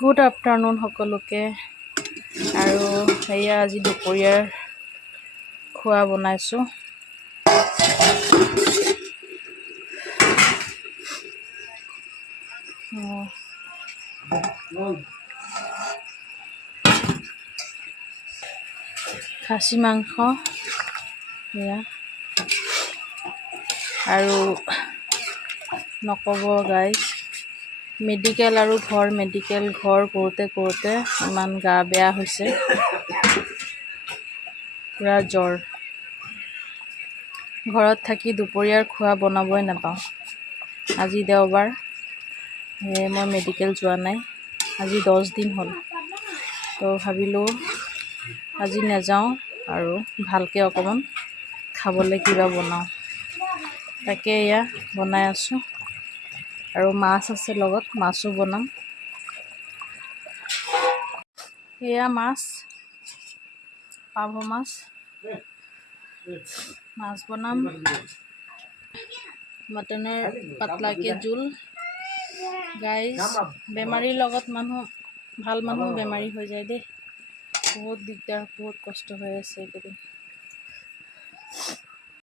Good afternoon সকলোকে। আৰু সেয়া আজি দুপৰীয়াৰ খোৱা বনাইছোঁ। খাচী মাংস সেয়া, আৰু নক'ব গাইজ, মেডিকেল ঘৰ কৰোঁতে ইমান গা বেয়া হৈছে, পূৰা জ্বৰ। ঘৰত থাকি দুপৰীয়াৰ খোৱা বনাবই নাপাওঁ। আজি দেওবাৰ, সেয়ে মই মেডিকেল যোৱা নাই, আজি 10 দিন হ'ল। তো ভাবিলোঁ আজি নাযাওঁ আৰু ভালকৈ অকণমান খাবলৈ কিবা বনাওঁ। তাকে এয়া বনাই আছোঁ, আৰু মাছ আছে লগত, মাছো বনাম। এয়া মাছ, পাভ মাছ বনাম, মটনৰ পাতলাকে জোল। গাইজ, বেমাৰীৰ লগত ভাল মানুহ বেমাৰী হৈ যায় দেই। বহুত দিগদাৰ, বহুত কষ্ট হৈ আছে এইকেইদিন।